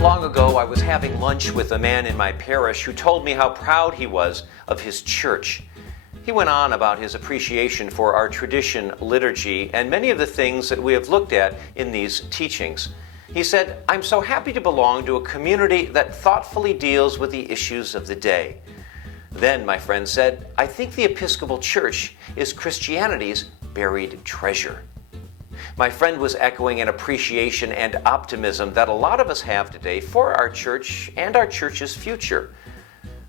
Not long ago, I was having lunch with a man in my parish who told me how proud he was of his church. He went on about his appreciation for our tradition, liturgy, and many of the things that we have looked at in these teachings. He said, "I'm so happy to belong to a community that thoughtfully deals with the issues of the day." Then, my friend said, "I think the Episcopal Church is Christianity's buried treasure." My friend was echoing an appreciation and optimism that a lot of us have today for our church and our church's future.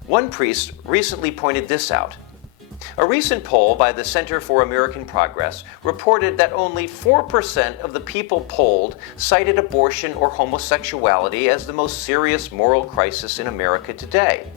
One priest recently pointed this out. A recent poll by the Center for American Progress reported that only 4% of the people polled cited abortion or homosexuality as the most serious moral crisis in America today.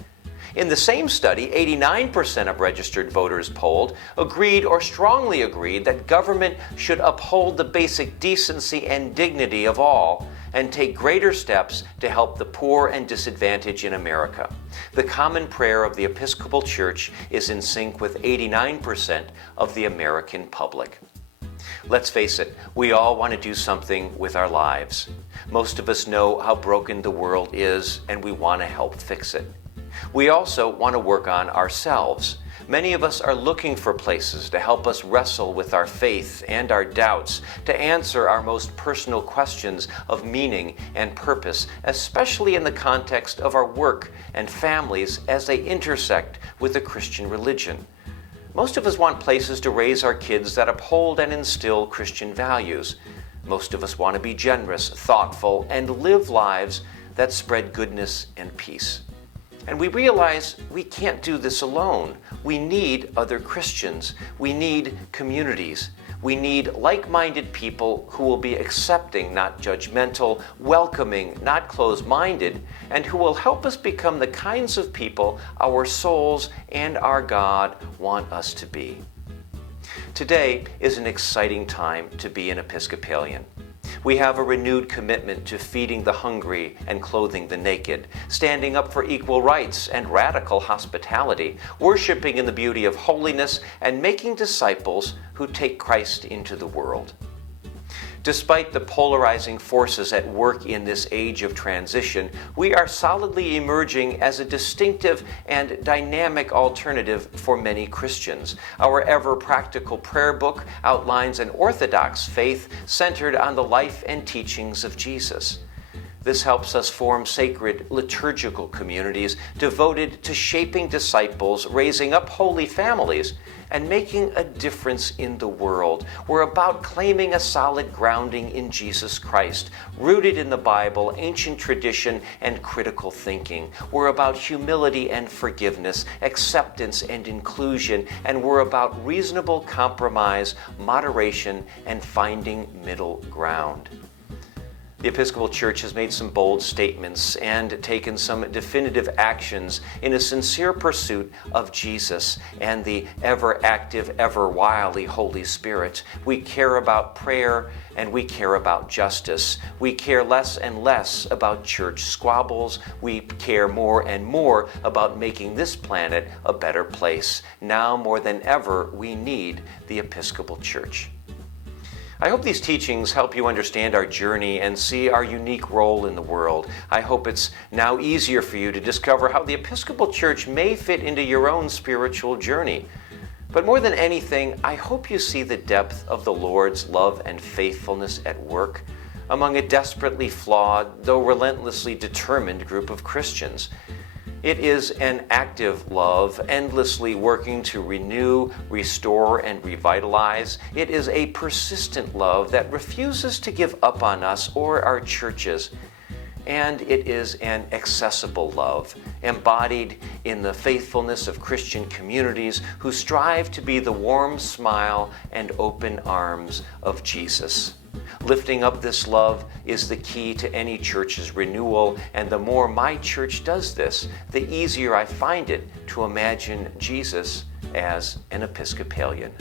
In the same study, 89% of registered voters polled agreed or strongly agreed that government should uphold the basic decency and dignity of all and take greater steps to help the poor and disadvantaged in America. The common prayer of the Episcopal Church is in sync with 89% of the American public. Let's face it, we all want to do something with our lives. Most of us know how broken the world is, and we want to help fix it. We also want to work on ourselves. Many of us are looking for places to help us wrestle with our faith and our doubts, to answer our most personal questions of meaning and purpose, especially in the context of our work and families as they intersect with the Christian religion. Most of us want places to raise our kids that uphold and instill Christian values. Most of us want to be generous, thoughtful, and live lives that spread goodness and peace. And we realize we can't do this alone. We need other Christians. We need communities. We need like-minded people who will be accepting, not judgmental, welcoming, not closed-minded, and who will help us become the kinds of people our souls and our God want us to be. Today is an exciting time to be an Episcopalian. We have a renewed commitment to feeding the hungry and clothing the naked, standing up for equal rights and radical hospitality, worshiping in the beauty of holiness, and making disciples who take Christ into the world. Despite the polarizing forces at work in this age of transition, we are solidly emerging as a distinctive and dynamic alternative for many Christians. Our ever-practical prayer book outlines an orthodox faith centered on the life and teachings of Jesus. This helps us form sacred liturgical communities devoted to shaping disciples, raising up holy families, and making a difference in the world. We're about claiming a solid grounding in Jesus Christ, rooted in the Bible, ancient tradition, and critical thinking. We're about humility and forgiveness, acceptance and inclusion, and we're about reasonable compromise, moderation, and finding middle ground. The Episcopal Church has made some bold statements and taken some definitive actions in a sincere pursuit of Jesus and the ever-active, ever-wily Holy Spirit. We care about prayer and we care about justice. We care less and less about church squabbles. We care more and more about making this planet a better place. Now more than ever, we need the Episcopal Church. I hope these teachings help you understand our journey and see our unique role in the world. I hope it's now easier for you to discover how the Episcopal Church may fit into your own spiritual journey. But more than anything, I hope you see the depth of the Lord's love and faithfulness at work among a desperately flawed, though relentlessly determined group of Christians. It is an active love, endlessly working to renew, restore, and revitalize. It is a persistent love that refuses to give up on us or our churches. And it is an accessible love, embodied in the faithfulness of Christian communities who strive to be the warm smile and open arms of Jesus. Lifting up this love is the key to any church's renewal, and the more my church does this, the easier I find it to imagine Jesus as an Episcopalian.